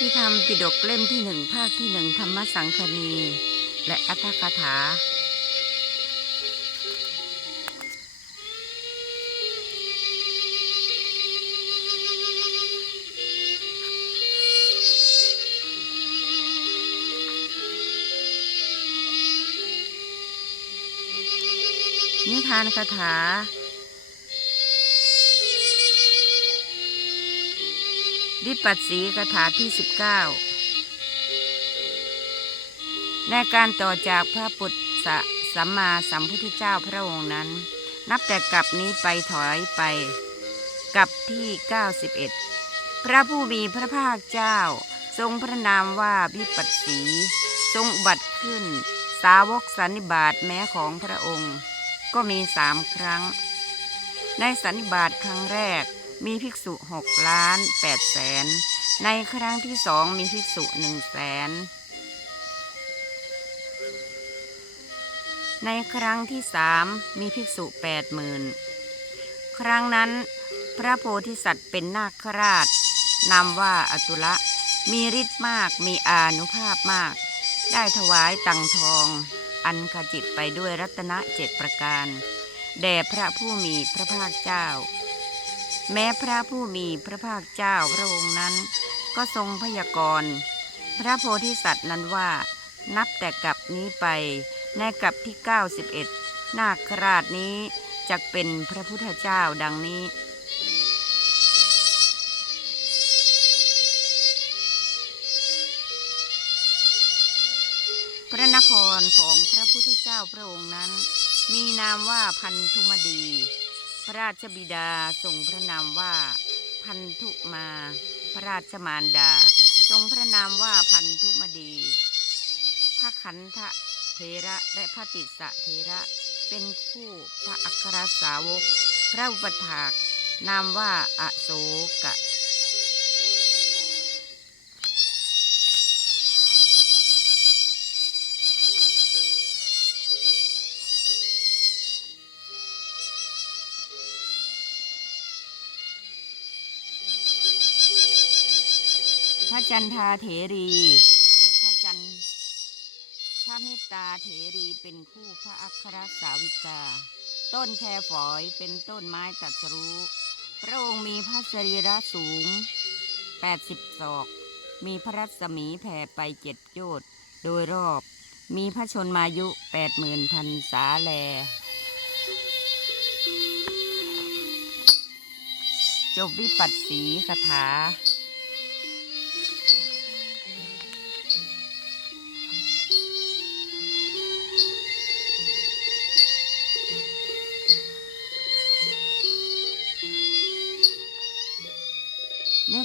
พิธรรมปิฎกเล่มที่หนึ่งภาคที่หนึ่งธรรมสังคณี และอัตถคาถา นิทานคาถา วิปัสสีคาถาที่สิบเก้าในการต่อจากพระปุตสะสัมมาสัมพุทธเจ้าพระองค์นั้น นับแต่กลับนี้ไปถอยไปกลับที่ 91 พระผู้มีพระภาคเจ้า ทรงพระนามว่าวิปัสสี ทรงบัติขึ้น สาวกสันนิบาตแม้ของพระองค์ ก็มีสามครั้ง ในสันนิบาตครั้งแรก มีภิกษุหกล้านแปดแสน ในครั้งที่สองมีภิกษุหนึ่งแสน ในครั้งที่สามมีภิกษุแปดหมื่นครั้งนั้นพระโพธิสัตว์เป็นนาคราช นามว่าอตุละ มีฤทธิ์มาก มีอานุภาพมาก ได้ถวายตังทอง อันขจิตไปด้วยรัตนเจ็ดประการ แด่พระผู้มีพระภาคเจ้า แม้พระผู้มีพระภาคเจ้าพระองค์นั้น ก็ทรงพยากรณ์พระโพธิสัตว์นั้นว่า นับแต่กับนี้ไป ในกับที่ 91 นาคราชนี้จะเป็นพระพุทธเจ้าดังนี้พระนครของพระพุทธเจ้าพระองค์นั้น มีนามว่าพันธุมดี ระราชบิดาทรงพระนามว่าพันธุมา พระราชมารดา ทรงพระนามว่าพันธุมดี พระขันธเทระและพระติสสะเทระเป็นคู่พระอัครสาวก พระอุปถากนามว่าอโศก พระจันทาเถรีและพระจันพระมิตาเถรีเป็นคู่พระอัครสาวิกา ต้นแคฝอยเป็นต้นไม้ตัดสรู้ พระองค์มีพระสรีระสูง 80ศอก มีพระรัศมีแผ่ไปเจ็ดโยชน์โดยรอบ มีพระชนมายุ80,000พันษาแล จบวิปัสสีคาถา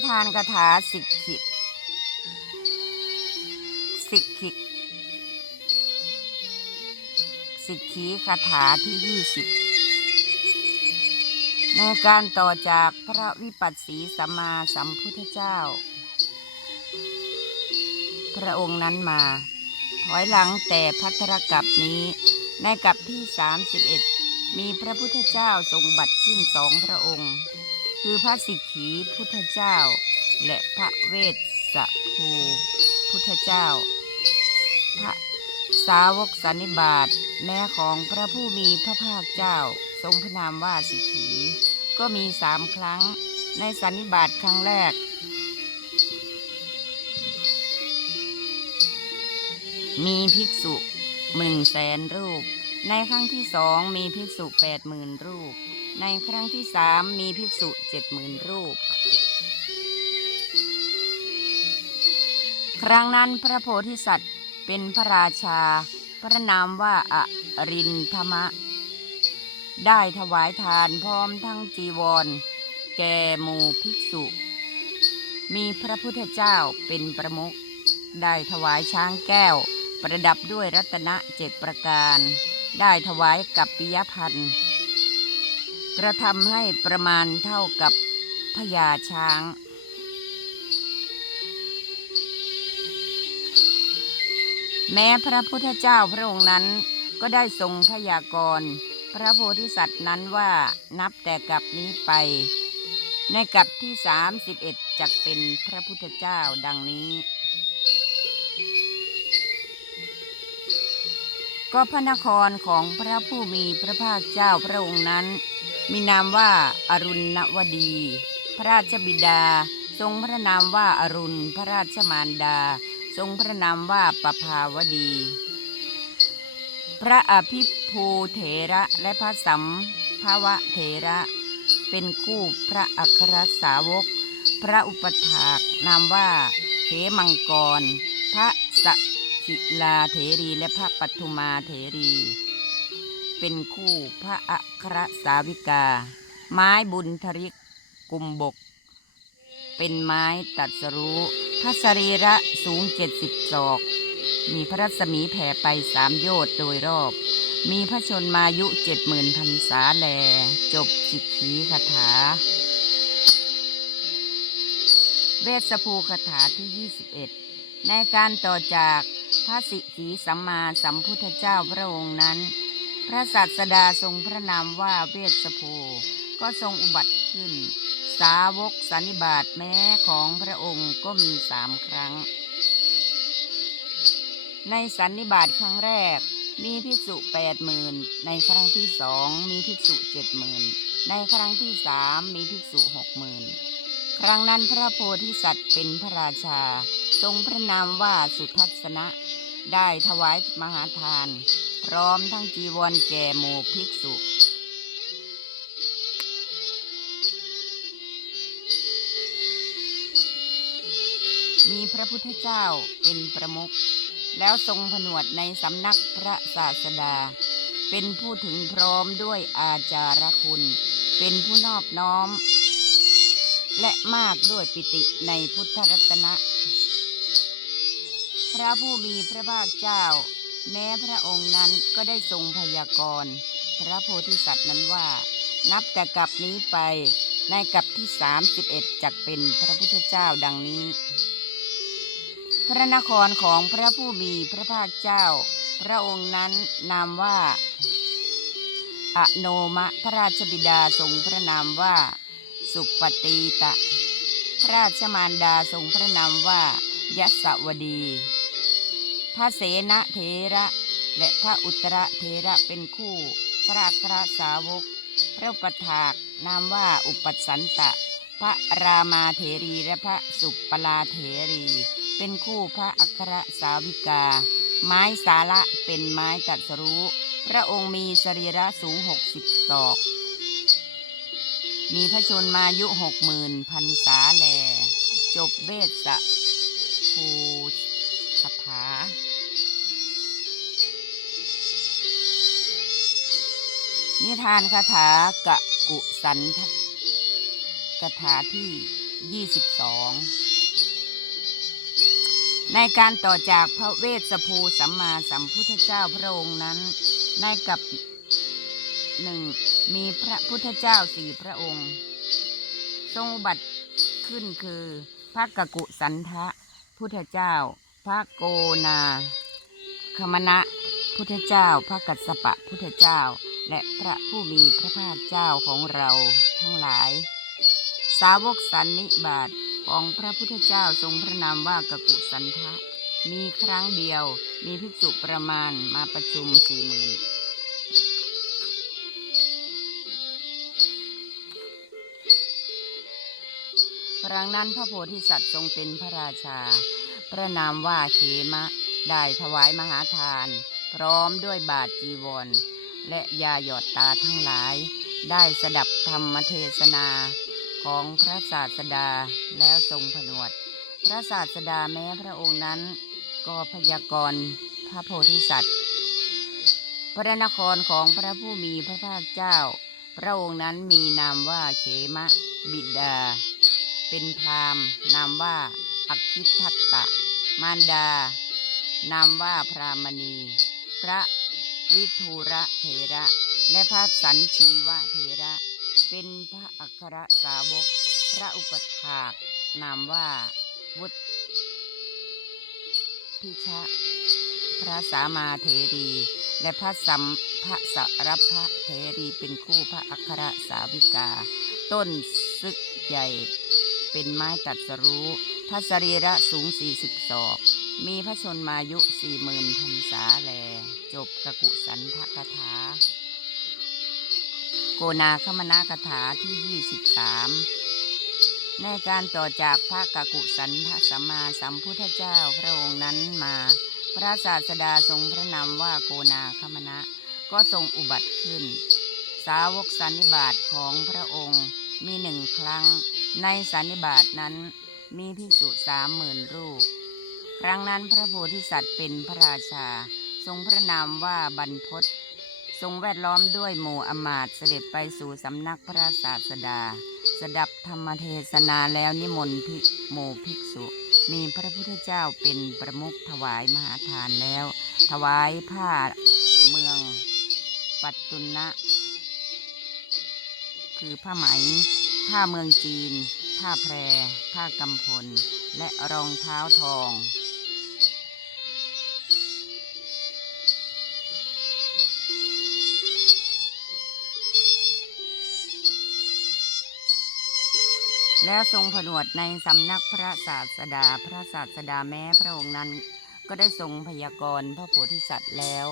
ทานคาถาสิกขิสิกขิกสิกขีคาถาที่ยี่สิบในการต่อจากพระวิปัสสีสัมมาสัมพุทธเจ้า พระองค์นั้นมา ถอยหลังแต่พัทรกับนี้ ในกับที่สามสิบเอ็ดมีพระพุทธเจ้าทรงบัตรขึ้นสองพระองค์ คือพระสิกขีพุทธเจ้า และพระเวสสภูพุทธเจ้า พระสาวกสันนิบาตแม่ของพระผู้มีพระภาคเจ้า ทรงพระนามว่าสิกขี ก็มีสามครั้งในสันนิบาตครั้งแรก มีภิกษุหนึ่งแสนรูป ในครั้งที่สองมีภิกษุแปดหมื่นรูป ในครั้งที่สามมีภิกษุเจ็ดหมื่นรูป ครั้งนั้นพระโพธิสัตว์เป็นพระราชา พระนามว่าอรินธรรมะ ได้ถวายทานพร้อมทั้งจีวร แก่หมู่ภิกษุ มีพระพุทธเจ้าเป็นประมุขได้ถวายช้างแก้ว ประดับด้วยรัตนเจ็ดประการ ได้ถวายกับปิยพันธ์ กระทำให้ประมาณเท่ากับพญาช้าง แม้พระพุทธเจ้าพระองค์นั้นก็ได้ทรงพยากรณ์พระโพธิสัตว์นั้นว่านับแต่กับนี้ไป ในกับที่สามสิบเอ็ดจะเป็นพระพุทธเจ้าดังนี้ ก็พระนครของพระผู้มีพระภาคเจ้าพระองค์นั้น มีนามว่าอรุณวดี พระราชบิดา ทรงพระนามว่าอรุณ พระราชมารดา ทรงพระนามว่าปภาวดี พระอภิภูเถระและพระสัมภาวะเถระ เป็นคู่พระอัครสาวก พระอุปถากนามว่าเขมังกร พระสกิลาเถรีและพระปัทุมาเถรี เป็นคู่พระอัครสาวิกา ไม้บุญทริกกุมบก เป็นไม้ตัดสรู้พระสรีระสูงเจ็ดสิบศอก มีพระรัศมีแผ่ไปสามโยชน์โดยรอบ มีพระชนมายุเจ็ดหมื่นพรรษาแล จบสิกขีคาถา เวสภูคาถาที่21ในการต่อจากพระสิกขีสัมมาสัมพุทธเจ้าพระองค์นั้น พระสัสดาทรงพระนามว่าเวสภูก็ทรงอุบัติขึ้น สาวกสันนิบาตแม้ของพระองค์ก็มีสามครั้ง ในสันนิบาตครั้งแรกมีภิกษุแปดหมื่นในครั้งที่สองมีภิกษุเจ็ดหมื่นในครั้งที่สามมีภิกษุหกหมื่นครั้งนั้นพระโพธิสัตว์เป็นพระราชา ทรงพระนามว่าสุทัศนะ ได้ถวายมหาทาน พร้อมทั้งจีวรแก่หมู่ภิกษุ มีพระพุทธเจ้าเป็นประมุขแล้วทรงผนวดในสำนักพระศาสดา เป็นผู้ถึงพร้อมด้วยอาจารคุณ เป็นผู้นอบน้อม และมากด้วยปิติในพุทธรัตนะ พระผู้มีพระภาคเจ้า แม้พระองค์นั้นก็ได้ทรงพยากรณ์ พระโพธิสัตว์นั้นว่า นับแต่กับนี้ไปในกับที่สามสิบเอ็ดจักเป็นพระพุทธเจ้าดังนี้ พระนครของพระผู้มีพระภาคเจ้า พระองค์นั้นนามว่าอโนมะพระราชบิดาทรงพระนามว่า สุปฏิตะ พระราชมารดาทรงพระนามว่ายศวดี พระเสนเถระ และพระอุตระเถระเป็นคู่พระอัครสาวก พระอุปถากนามว่าอุปสันตะ พระรามาเถรีและพระสุปลาเถรี เป็นคู่พระอัครสาวิกา ไม้สาระเป็นไม้ตัดสรู้ พระองค์มีสรีระสูงหกสิบศอกมีพระชนมายุหกหมื่นพันษาแล จบเวสสะภู นิทานคาถากะกุสันทคาถาที่ 22 ในการต่อจากพระเวสสภูสัมมาสัมพุทธเจ้าพระองค์นั้น ในกับหนึ่งมีพระพุทธเจ้าสี่พระองค์ ทรงบัติขึ้นคือ พระกกุสันทะพุทธเจ้า พระโกนาคมณะพุทธเจ้า พระกัสสปะพุทธเจ้า และพระผู้มีพระภาคเจ้าของเราทั้งหลาย สาวกสันนิบาตของพระพุทธเจ้าทรงพระนามว่ากกุสันทะ มีครั้งเดียวมีภิกษุประมาณมาประชุมสี่หมื่นครั้งนั้นพระโพธิสัตว์ทรงเป็นพระราชา พระนามว่าเขมะ ได้ถวายมหาทาน พร้อมด้วยบาทจีวร และยาหยอดตาทั้งหลาย ได้สดับธรรมเทศนาของพระศาสดาแล้วทรงผนวด พระศาสดาแม้พระองค์นั้น ก็พยากรณ์พระโพธิสัตว์ พระนครของพระผู้มีพระภาคเจ้า พระองค์นั้นมีนามว่าเขมะบิดา เป็นพรามนามว่าอักคิทัตตะ มารดา นามว่าพรามณี พระ วิทูระเถระ และพระสันชีวะเถระ เป็นพระอัครสาวก พระอุปถากนามว่าวุฒิชะ พระสามาเถรี และพระสัมพระสรับพระเถรีเป็นคู่พระอัครสาวิกา ต้นซึกใหญ่ เป็นไม้ตัดสรู้พระสรีระสูงสี่สิบศอก มีพระชนมายุสี่หมื่นพรรษาแล จบกกุสันทกถา โกนาคมนาคถาที่ยี่สิบสามในการต่อจากพระกกุสันทสัมมาสัมพุทธเจ้าพระองค์นั้นมา พระศาสดาทรงพระนามว่าโกนาคมณะก็ทรงอุบัติขึ้น สาวกสันนิบาตของพระองค์มีหนึ่งครั้ง ในสันนิบาตนั้นมีภิกษุสามหมื่นรูป ครั้งนั้นพระโพธิสัตว์เป็นพระราชา ทรงพระนามว่าบรรพตทรงแวดล้อมด้วยหมู่อมาตเสด็จไปสู่สำนักพระศาสดา สดับธรรมเทศนาแล้วนิมนต์ภิหมู่ภิกษุ มีพระพุทธเจ้าเป็นประมุขถวายมหาทานแล้ว ถวายผ้าเมืองปัตตุนะ คือผ้าไหม ผ้าเมืองจีน ผ้าแพร ผ้ากำพล และรองเท้าทอง แล้วทรงผนวดในสำนักพระศาสดา พระศาสดาแม้พระองค์นั้นก็ได้ทรงพยากรณ์พระโพธิสัตว์แล้ว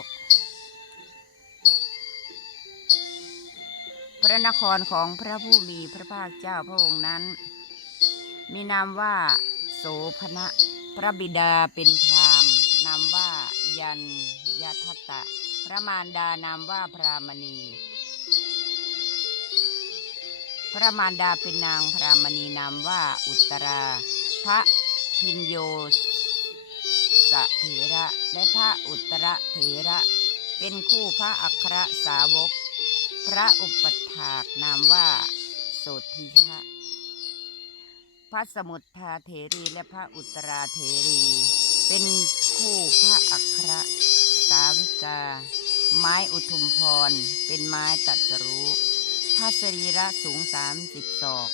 พระนครของพระผู้มีพระภาคเจ้าพระองค์นั้น มีนามว่า โสภณะพระบิดาเป็นพรามนามว่ายันยทัตตะ พระมารดานามว่าพรามณี พระมารดาเป็นนางพรามณีนามว่าอุตรา พระพินโยสเถระและพระอุตระเถระ เป็นคู่พระอัครสาวก พระอุปถากนามว่าโสธิชะพระสมุทธาเถรีและพระอุตราเถรี เป็นคู่พระอัครสาวิกา ไม้อุทุมพร เป็นไม้ตัดสรู้ พระสรีระสูงสามสิบศอก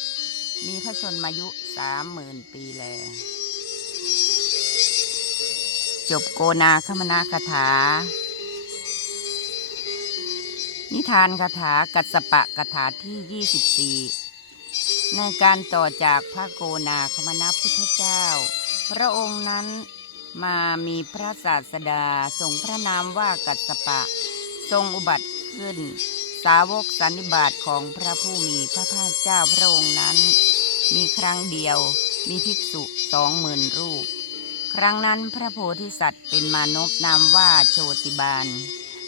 มีพระชนมายุสามหมื่นปีแล จบโกนาคมนาคถา นิทานคาถากัสปะคาถาที่24ในการต่อจากพระโกนาคมนาพุทธเจ้า พระองค์นั้นมามีพระศาสดาทรงพระนามว่ากัสปะ ทรงอุบัติขึ้น สาวกสันนิบาตของพระผู้มีพระภาคเจ้าพระองค์นั้น มีครั้งเดียวมีภิกษุสองหมื่นรูป ครั้งนั้นพระโพธิสัตว์เป็นมานพนามว่าโชติบาล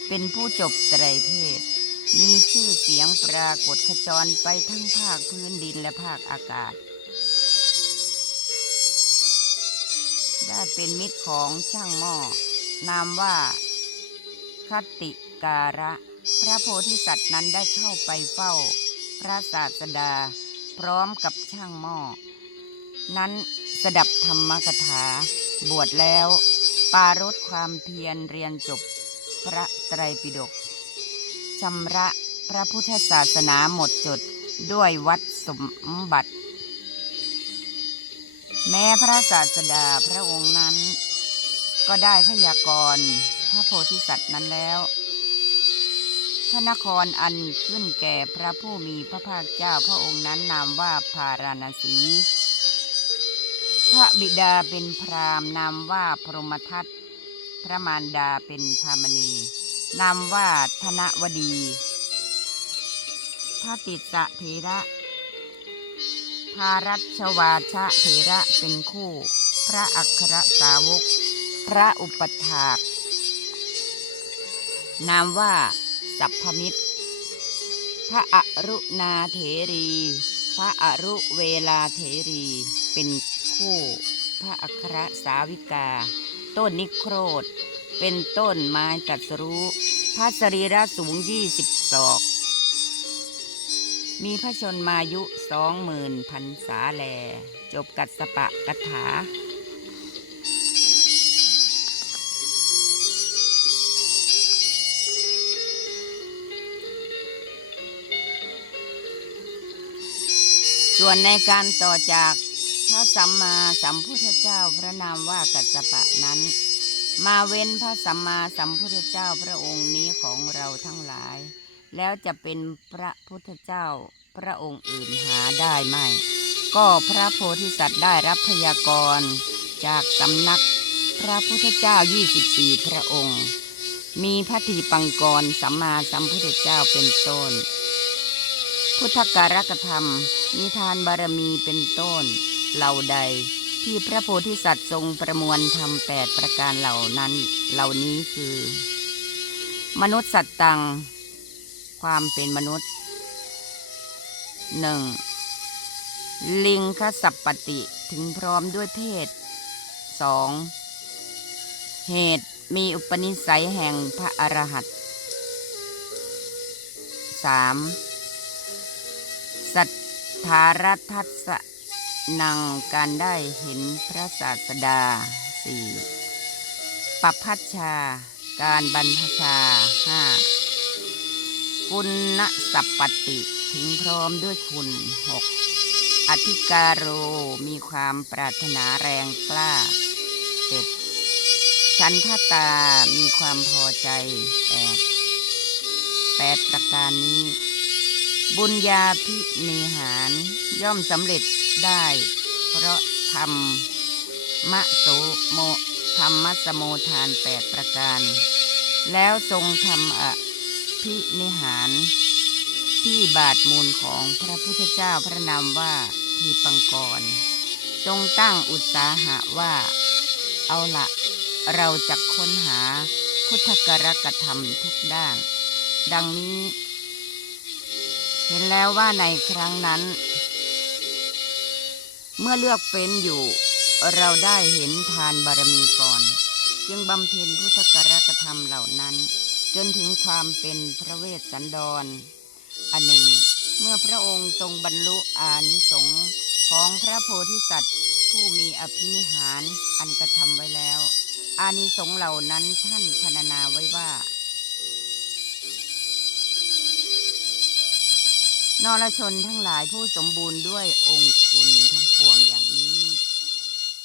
เป็นผู้จบไตรเพศ มีชื่อเสียงปรากฏขจรไปทั้งภาคพื้นดินและภาคอากาศ ได้เป็นมิตรของช่างหม้อนามว่าคติการะ พระโพธิสัตว์นั้นได้เข้าไปเฝ้า พระศาสดา พร้อมกับช่างหม้อ นั้นสดับธรรมกถา บวชแล้ว ปารดความเพียรเรียนจบพระไตรปิฎกชำระพระพุทธศาสนาหมดจดด้วยวัดสมบัติ แม้พระศาสดาพระองค์นั้น ก็ได้พยากรณ์พระโพธิสัตว์นั้นแล้ว พระนครอันขึ้นแก่พระผู้มีพระภาคเจ้าพระองค์นั้นนามว่าพาราณสี พระบิดาเป็นพราหมณ์นามว่าพรหมทัตพระมารดาเป็นพามณี นามว่าธนวดี พระติสสะเถระพารัชวาชะเถระเป็นคู่ พระอัครสาวก พระอุปถาก นามว่า สัพพมิตร พระอรุณาเถรี พระอรุเวลาเถรี เป็นคู่พระอัครสาวิกา ต้นนิโครธ เป็นต้นไม้ตัดสรู้พระสรีระสูงยี่สิบศอก มีพระชนมายุสองหมื่นพันษาแล จบกัสสปะกถา ส่วนในการต่อจากพระสัมมาสัมพุทธเจ้าพระนามว่ากัสสปะนั้น มาเว้นพระสัมมาสัมพุทธเจ้าพระองค์นี้ของเราทั้งหลาย แล้วจะเป็นพระพุทธเจ้าพระองค์อื่นหาได้ไหม ก็พระโพธิสัตว์ได้รับพยากรณ์จากสำนักพระพุทธเจ้า 24 พระองค์ มีพระทีปังกรสัมมาสัมพุทธเจ้าเป็นต้น พุทธการกธรรม นิทานบารมีเป็นต้น เหล่าใดที่พระโพธิสัตว์ทรงประมวลทำแปดประการเหล่านั้น เหล่านี้คือ มนุษย์สัตว์ตัง ความเป็นมนุษย์หนึ่งลิงคสัปปติถึงพร้อมด้วยเพศสองเหตุมีอุปนิสัยแห่งพระอรหันต์สาม สัทธารทัศนังการได้เห็นพระศาสดาสี่ปพัชชา การบรรพชาห้ากุณสัปปติถึงพร้อมด้วยคุณหกอธิการโรมีความปรารถนาแรงกล้าเจ็ดชันทตามีความพอใจแปดแปดประการนี้ บุญญาพิเนหารย่อมสำเร็จได้ เพราะทำมะโสโมธรรมสโมทานแปดประการ แล้วทรงทำอภินิหาร ที่บาทมูลของพระพุทธเจ้าพระนามว่าทีปังกร ทรงตั้งอุตสาหะว่า เอาละเราจะค้นหาพุทธกรกธรรมทุกด้าน ดังนี้ เห็นแล้วว่าในครั้งนั้น เมื่อเลือกเฟ้นอยู่ เราได้เห็นทานบารมีก่อน จึงบำเพ็ญพุทธกรกธรรมเหล่านั้น จนถึงความเป็นพระเวสสันดรอันหนึ่ง เมื่อพระองค์ทรงบรรลุอานิสงส์ของพระโพธิสัตว์ ผู้มีอภินิหารอันกระทำไว้แล้ว อานิสงส์เหล่านั้นท่านพรรณนาไว้ว่า นรชนทั้งหลายผู้สมบูรณ์ด้วยองค์คุณทั้งปวงอย่างนี้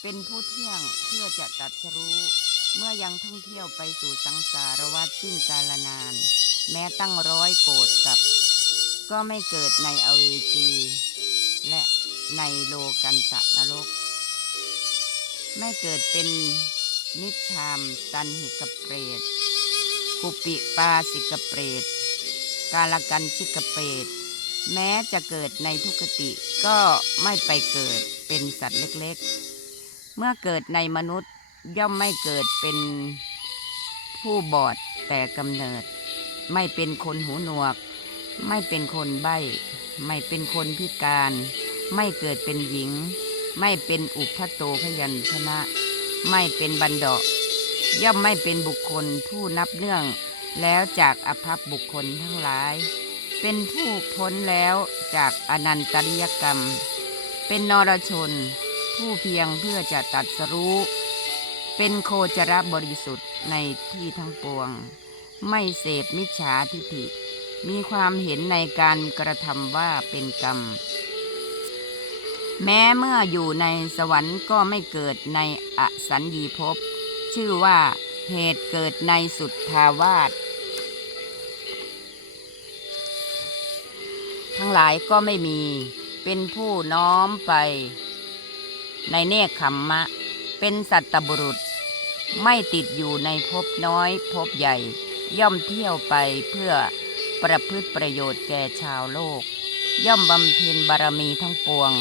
เป็นผู้เที่ยงเพื่อจะตัดสรู้ เมื่อยังท่องเที่ยวไปสู่สังสารวัฏสิ้นกาลนาน แม้ตั้งร้อยโกดกับ ก็ไม่เกิดในอเวจี และในโลกันตะนรก ไม่เกิดเป็นนิชชามตันหิกเปรตกุปิปาสิกเปรตกาลกันชิกเปรต แม้จะเกิดในทุกขติก็ไม่ไปเกิดเป็นสัตว์เล็กๆ เมื่อเกิดในมนุษย์ย่อมไม่เกิดเป็นผู้บอดแต่กำเนิด ไม่เป็นคนหูหนวก ไม่เป็นคนใบ้ไม่เป็นคนพิการ ไม่เกิดเป็นหญิง ไม่เป็นอุพโตพยัญชนะ ไม่เป็นบันดาะย่อมไม่เป็นบุคคลผู้นับเนื่องแล้วจากอภัพบุคคลทั้งหลาย เป็นผู้พ้นแล้วจากอนันตริยกรรม เป็นนรชน ผู้เพียงเพื่อจะตัดสรู้ เป็นโคจรบริสุทธิ์ในที่ทั้งปวง ไม่เสพมิจฉาทิฏฐิ มีความเห็นในการกระทำว่าเป็นกรรม แม้เมื่ออยู่ในสวรรค์ก็ไม่เกิดในอสัญญีภพ ชื่อว่าเหตุเกิดในสุทธาวาส ทั้งหลายก็ไม่มี เป็นผู้น้อมไป ในเนคขมมะ เป็นสัตตบุรุษ ไม่ติดอยู่ในภพน้อยภพใหญ่ ย่อมเที่ยวไปเพื่อประพฤติประโยชน์แก่ชาวโลก ย่อมบำเพ็ญบารมีทั้งปวง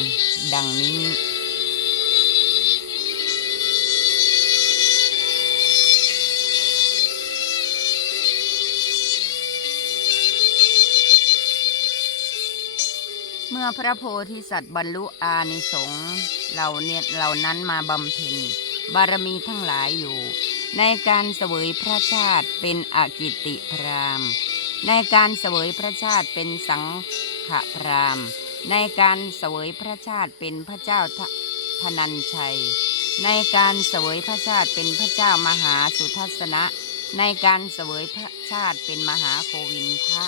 ดังนี้ อพระโพธิสัตว์บรรลุอานิสงส์เหล่าเนี่ยเหล่านั้นมาบำเพ็ญบารมีทั้งหลายอยู่ ในการเสวยพระชาติเป็นอกิติพรามณ์ในการเสวยพระชาติเป็นสังขพรามณ์ในการเสวยพระชาติเป็นพระเจ้าทธนัญชัย ในการเสวยพระชาติเป็นพระเจ้ามหาสุทัศนะ ในการเสวยพระชาติเป็นมหาโควินทะ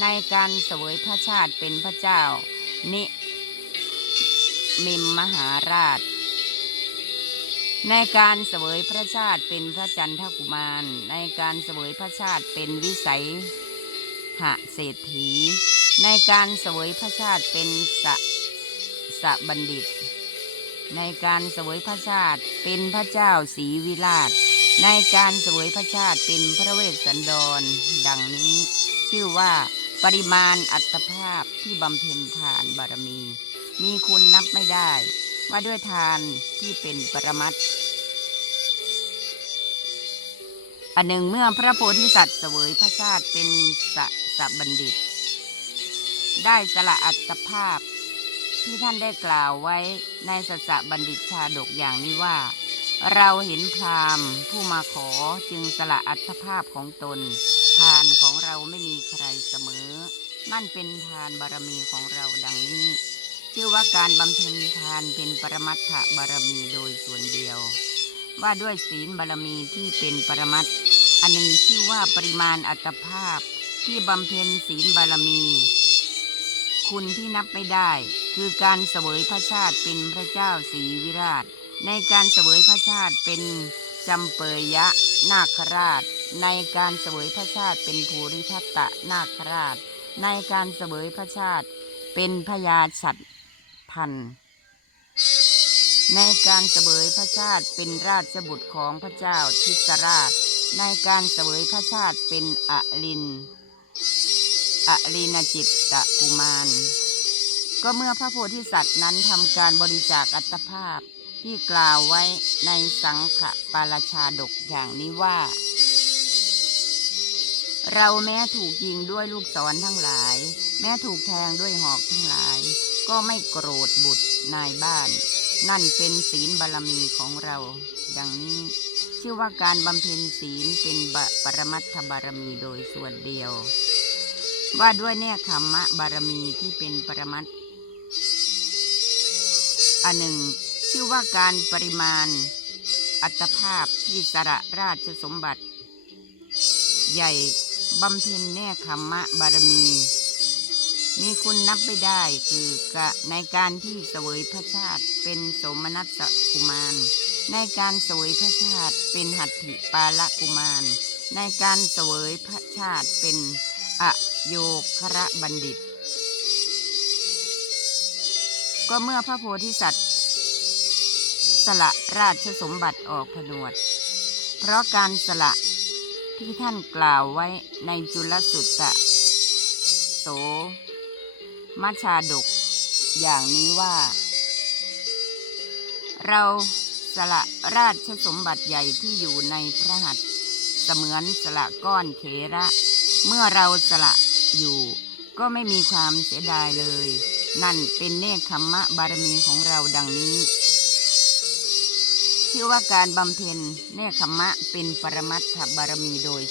ในการเสวยพระชาติเป็นพระเจ้า นิมิมมหาราช ในการเสวยพระชาติเป็นพระจันทกุมาร ในการเสวยพระชาติเป็นวิสัยหะเศรษฐี ในการเสวยพระชาติเป็นสะสะบัณฑิต ในการเสวยพระชาติเป็นพระเจ้าศรีวิราช ในการเสวยพระชาติเป็นพระเวสสันดร ดังนี้ชื่อว่า ปริมาณอัตภาพที่บำเพ็ญทานบารมี มีคุณนับไม่ได้ ว่าด้วยทานที่เป็นปรมัตอันหนึ่งเมื่อพระโพธิสัตว์เสวยพระชาติเป็นสะสะบัณฑิต ได้สละอัตภาพที่ท่านได้กล่าวไว้ในสัสสะบัณฑิตชาดกอย่างนี้ว่า เราเห็นพราหมณ์ผู้มาขอจึงสละอัตภาพของตน ทานของเราไม่มีใครเสมอ นั่นเป็นทานบารมีของเราดังนี้ ชื่อว่าการบำเพ็ญทานเป็นปรมัตถบารมีโดยส่วนเดียว ว่าด้วยศีลบารมีที่เป็นปรมัตอันหนึ่งชื่อว่าปริมาณอัตภาพที่บำเพ็ญศีลบารมี คุณที่นับไม่ได้ คือการเสวยพระชาติเป็นพระเจ้าศรีวิราช ในการเสวยพระชาติเป็นจำเปยยะนาคราช ในการเสวยพระชาติเป็นภูริทัตตะนาคราช ในการเสวยพระชาติเป็นพญาฉัตรพัน ในการเสวยพระชาติเป็นราชบุตรของพระเจ้าทิศราช ในการเสวยพระชาติเป็นอลินอลินจิตตะกุมาร ก็เมื่อพระโพธิสัตว์นั้นทำการบริจาคอัตภาพที่กล่าวไว้ในสังขปาลชาดกอย่างนี้ว่า เราแม้ถูกยิงด้วยลูกศรทั้งหลาย แม้ถูกแทงด้วยหอกทั้งหลาย ก็ไม่โกรธบุตรนายบ้าน นั่นเป็นศีลบารมีของเรา ดังนี้ ชื่อว่าการบำเพ็ญศีลเป็นบปรมัตถบารมีโดยส่วนเดียว ว่าด้วยเนคขมมะบารมีที่เป็นปรมัตอันหนึ่ง ชื่อว่าการปริมาณ อัตภาพที่สระราชสมบัติ ใหญ่ บำเพ็ญเนคขมมะบารมี มีคุณนับไม่ได้คือกะในการที่เสวยพระชาติเป็นสมนัสกุมาร ในการเสวยพระชาติเป็นหัตถิปาละกุมาร ในการเสวยพระชาติเป็นอโยคระบัณฑิต ก็เมื่อพระโพธิสัตว์ สละราชสมบัติออกผนวด เพราะการสละ ที่ท่านกล่าวไว้ในจุลสุตตะ โสมัชาดก อย่างนี้ว่า เราสละราชสมบัติใหญ่ที่อยู่ในพระหัตถ์เสมือนสละก้อนเขระ เมื่อเราสละอยู่ ก็ไม่มีความเสียดายเลย นั่นเป็นเนคขมมะบารมีของเราดังนี้ ชื่อว่าการบำเพ็ญเนคขมะเป็นปรมัตถบารมีโดย